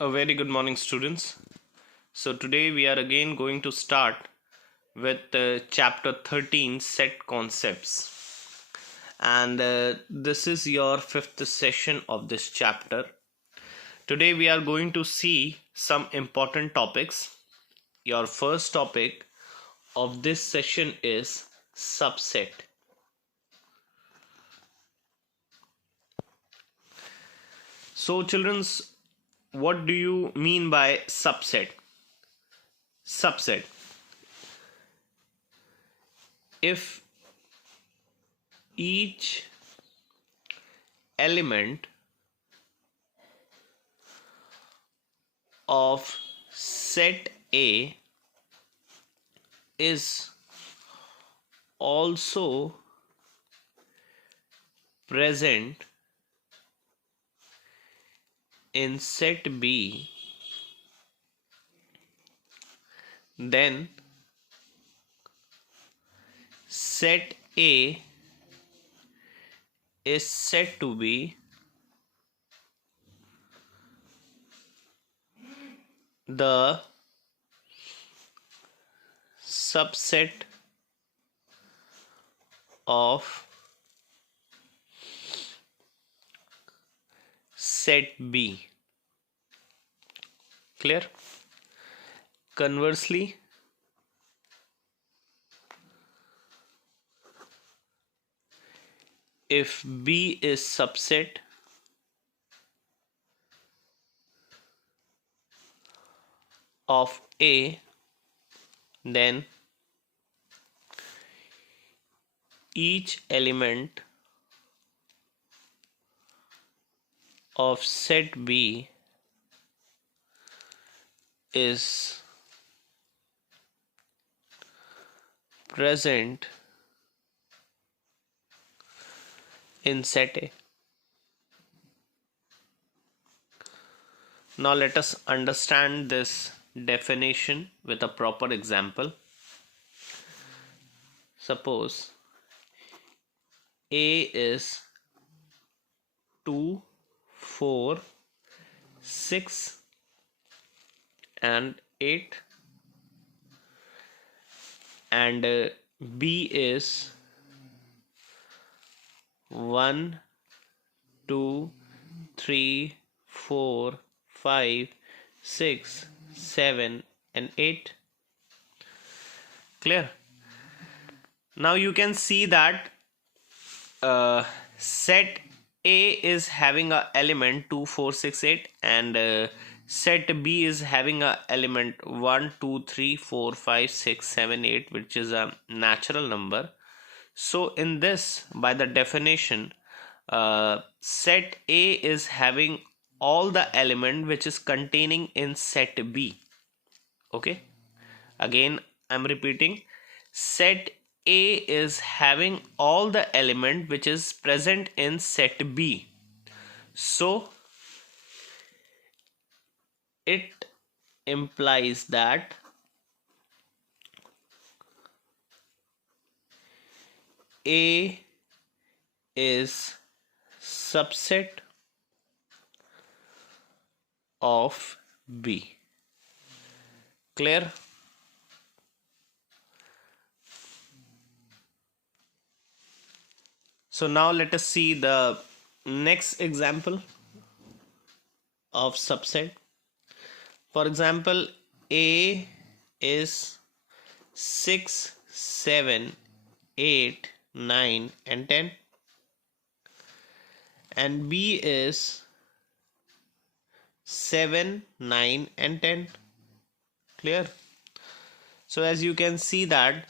A very good morning, students. So today we are again going to start with chapter 13, set concepts, and this is your fifth session of this chapter. Today we are going to see some important topics. Your first topic of this session is subset. So children's, what do you mean by subset? Subset. If each element of set A is also present in set B, then set A is said to be the subset of set B. Clear? Conversely, if B is subset of A, then each element of set B is present in set A. Now let us understand this definition with a proper example. Suppose A is 2, 4, 6 and 8, and B is 1, 2, 3, 4, 5, 6, 7 and 8. Clear? Now you can see that set A is having a element 2, 4, 6, 8, and set B is having a element 1, 2, 3, 4, 5, 6, 7, 8, which is a natural number. So in this, by the definition, set A is having all the element which is containing in set B. Okay, again I'm repeating, set A is having all the element which is present in set B. So it implies that A is subset of B. Clear? So now let us see the next example of subset. For example, A is 6, 7, 8, 9 and 10, and B is 7, 9 and 10. Clear? So as you can see that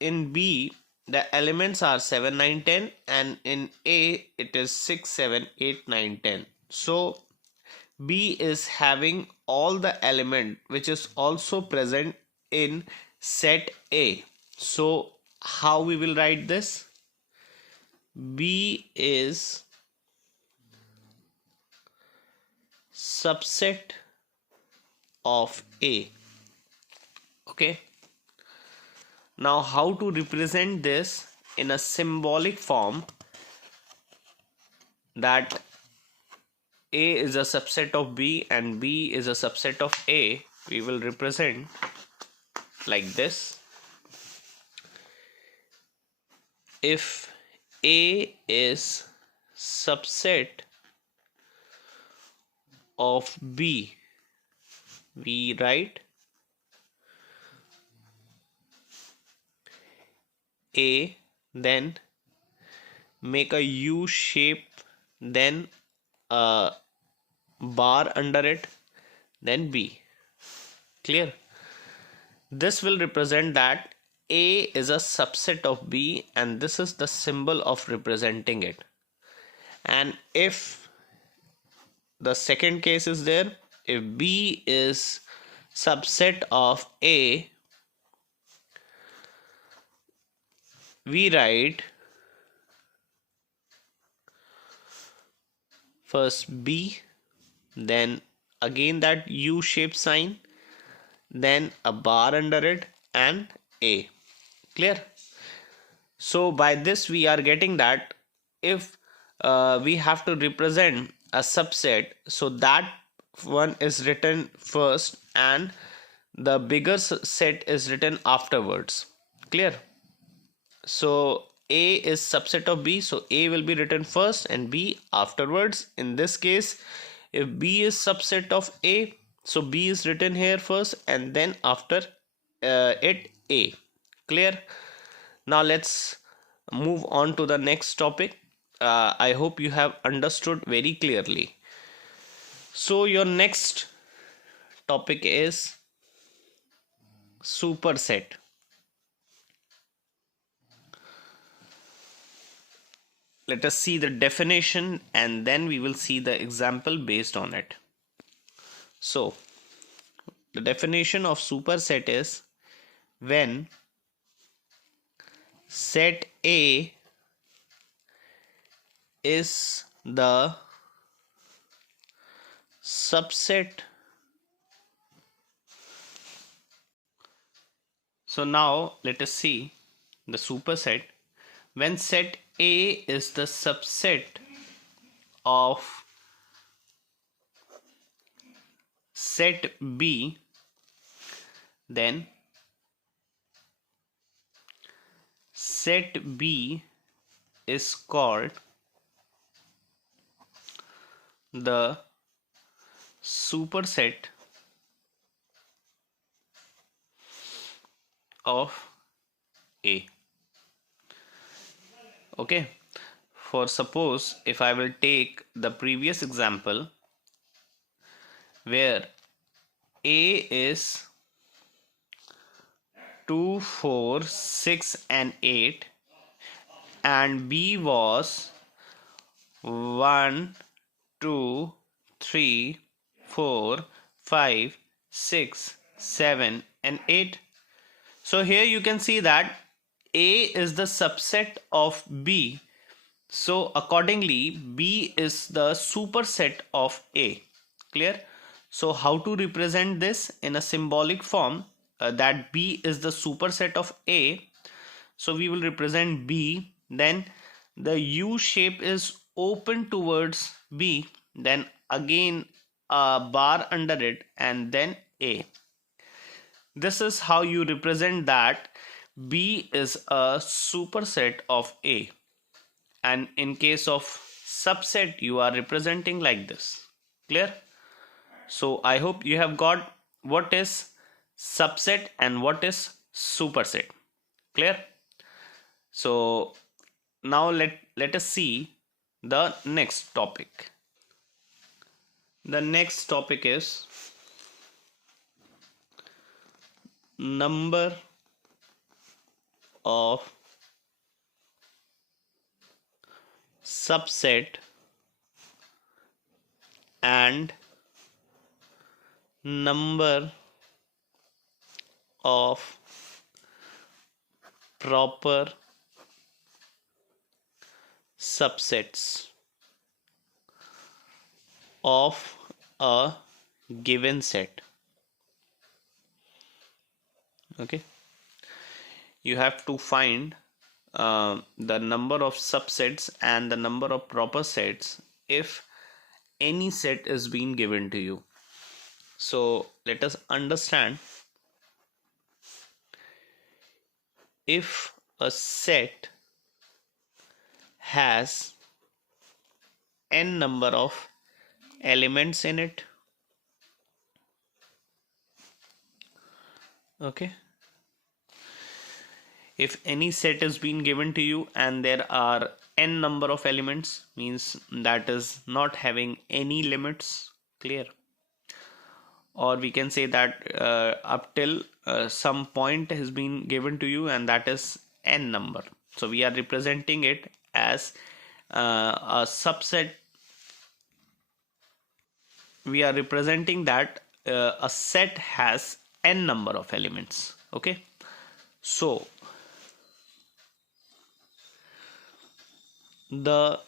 in B the elements are 7, 9, 10, and in A it is 6, 7, 8, 9, 10. So B is having all the element which is also present in set A. So how we will write this? B is subset of A. Okay. Now how to represent this in a symbolic form, that A is a subset of B and B is a subset of A, we will represent like this. If A is subset of B, we write A, then make a U shape, then a bar under it, then B. Clear? This will represent that A is a subset of B, and this is the symbol of representing it. And if the second case is there, if B is subset of A, we write first B, then again that U shape sign, then a bar under it, and A. Clear? So by this we are getting that if we have to represent a subset, so that one is written first and the bigger set is written afterwards. Clear? So A is subset of B, so A will be written first and B afterwards. In this case, if B is subset of A, so B is written here first and then after it A. Clear? Now let's move on to the next topic. I hope you have understood very clearly. So your next topic is superset. Let us see the definition and then we will see the example based on it. So the definition of superset is when set A is the subset. So now let us see the superset. When set A is the subset of set B, then set B is called the superset of A. Okay, for suppose if I will take the previous example where A is 2, 4, 6 and 8 and B was 1, 2, 3, 4, 5, 6, 7 and 8. So here you can see that A is the subset of B. So accordingly B is the superset of A. Clear? So how to represent this in a symbolic form, that B is the superset of A. So we will represent B, then the U shape is open towards B, then again a bar under it and then A. This is how you represent that B is a superset of A. And in case of subset, you are representing like this. Clear? So I hope you have got what is subset and what is superset. Clear? So now let us see the next topic. The next topic is number of subset and number of proper subsets of a given set. Okay, you have to find the number of subsets and the number of proper sets if any set is being given to you. So let us understand, if a set has n number of elements in it, okay, if any set is being given to you and there are n number of elements, means that is not having any limits, clear, or we can say that up till some point has been given to you and that is n number, so we are representing it as a subset. We are representing that a set has n number of elements, okay. So the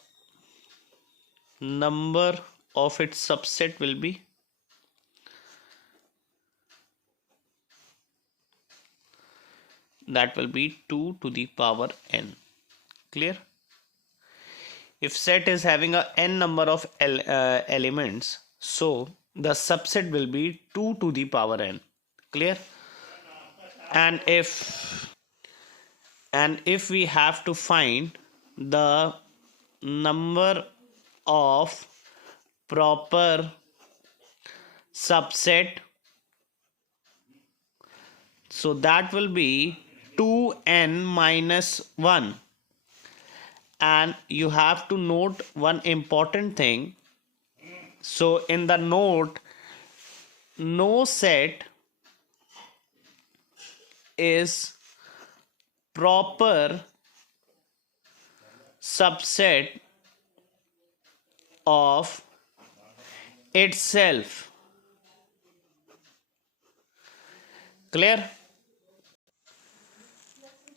number of its subset will be, that will be 2 to the power n, clear. If set is having a n number of elements, so the subset will be 2 to the power n, clear. And if we have to find the number of proper subset, so that will be 2n minus 1. And you have to note one important thing. So in the note, no set is proper subset of itself, clear.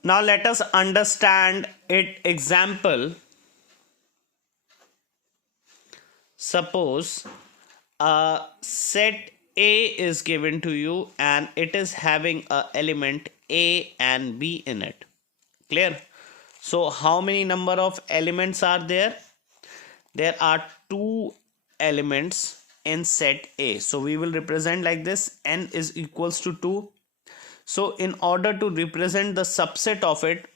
Now let us understand it example. Suppose a set A is given to you and it is having a element A and B in it, clear. So how many number of elements are there? There are 2 elements in set A, so we will represent like this: n is equals to 2. So in order to represent the subset of it,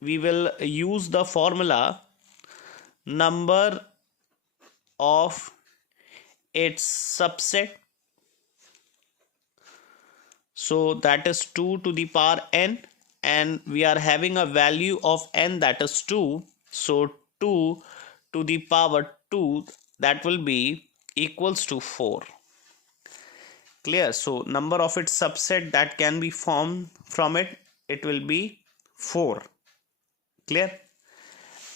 we will use the formula number of its subset. So that is 2 to the power n, and we are having a value of n, that is 2. So 2 to the power 2, that will be equals to 4, clear. So number of its subset that can be formed from it, it will be 4, clear.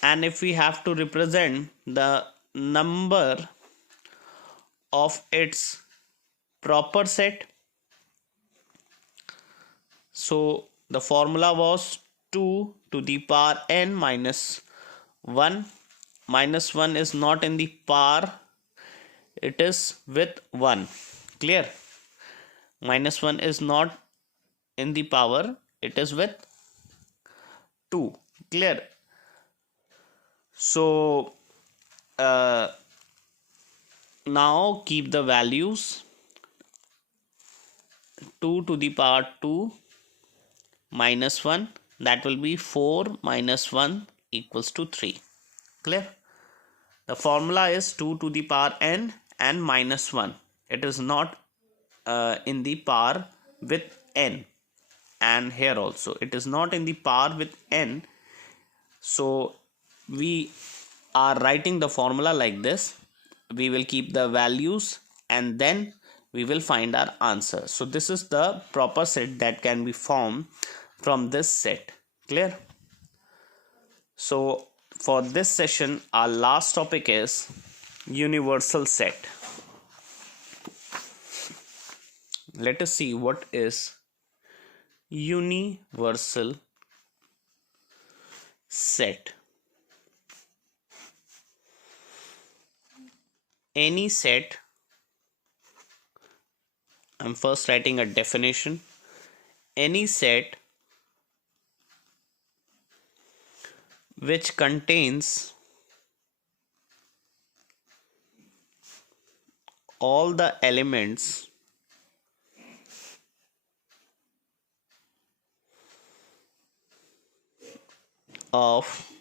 And if we have to represent the number of its proper set, so the formula was 2 to the power n minus 1. Minus 1 is not in the power, it is with 1, clear. Minus 1 is not in the power, it is with 2, clear. So now keep the values. 2 to the power 2 minus 1, that will be 4 minus 1 equals to 3, clear. The formula is 2 to the power n and minus 1. It is not in the power with n, and here also it is not in the power with n. So we are writing the formula like this. We will keep the values and then we will find our answer. So this is the proper set that can be formed from this set, clear. So for this session, our last topic is universal set. Let us see what is universal set. Any set, I'm first writing a definition. Any set which contains all the elements of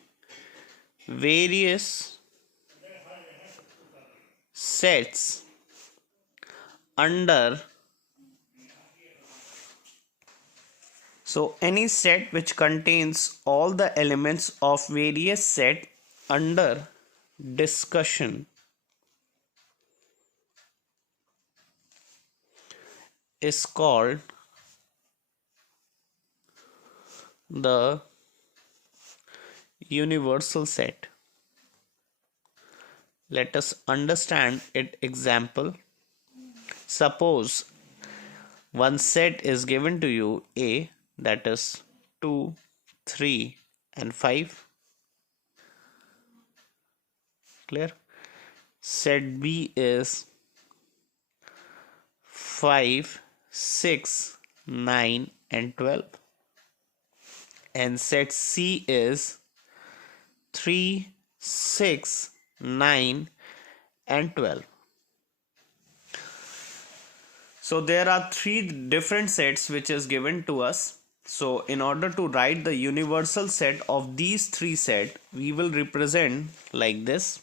various sets under, so any set which contains all the elements of various set under discussion is called the universal set. Let us understand it example. Suppose one set is given to you A, that is 2, 3 and 5. Clear? Set B is 5, 6, 9 and 12. And set C is 3, 6, 9 and 12. So there are three different sets which is given to us. So in order to write the universal set of these three sets, we will represent like this.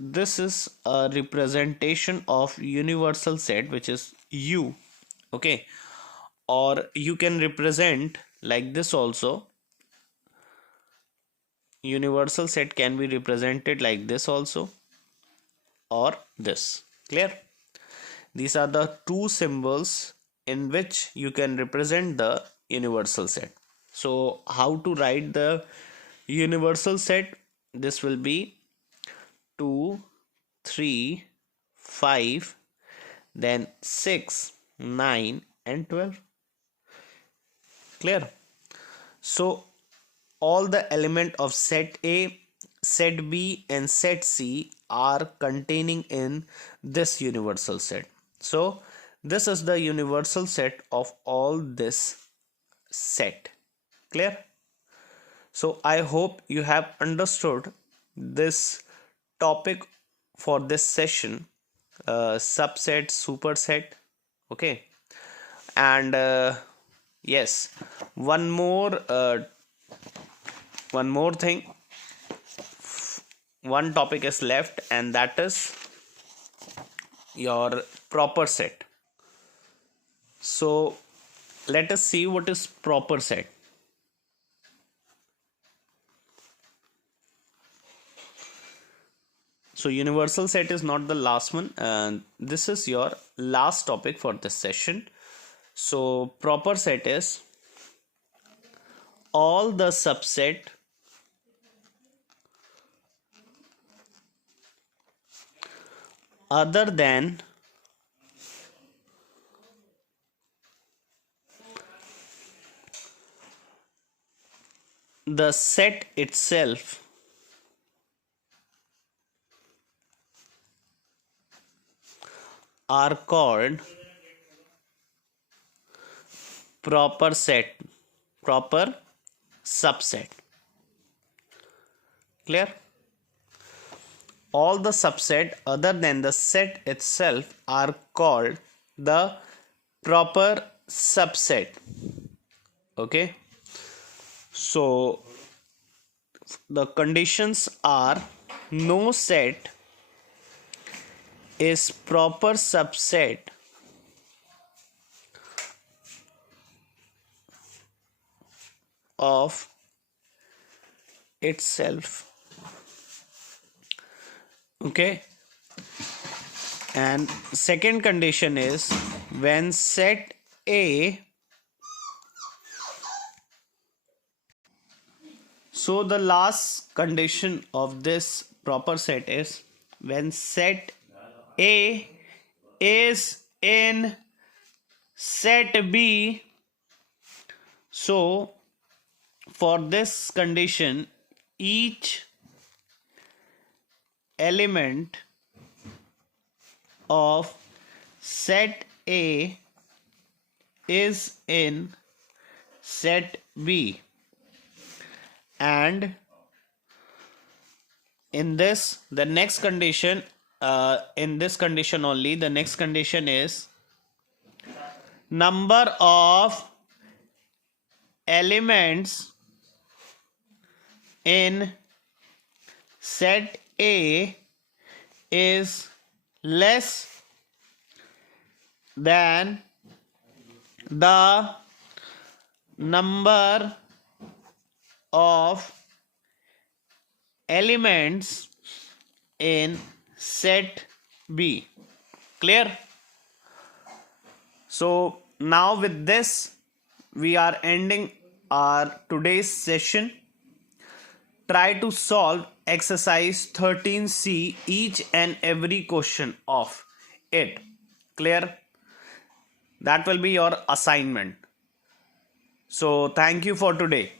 This is a representation of universal set, which is U. Okay. Or you can represent like this also. Universal set can be represented like this also, or this. Clear? These are the two symbols in which you can represent the universal set. So how to write the universal set? This will be 2, 3, 5, then 6, 9 and 12. Clear? So all the element of set A, set B and set C are containing in this universal set. So this is the universal set of all this set. Clear? So I hope you have understood this topic for this session, subset, superset. Okay. And yes, one more thing, one topic is left, and that is your proper set. So let us see what is proper set. So universal set is not the last one, and this is your last topic for this session. So proper set is all the subset other than the set itself are called proper set, proper subset. Clear? All the subset other than the set itself are called the proper subset. Okay. So the conditions are no set is proper subset of itself. Okay. And second condition is when set A, so the last condition of this proper set is when set A is in set B. So for this condition, each element of set A is in set B, and in this the next condition, in this condition only. The next condition is number of elements in set A is less than the number of elements in set B. Clear? So now with this we are ending our today's session. Try to solve exercise 13C, each and every question of it. Clear? That will be your assignment. So thank you for today.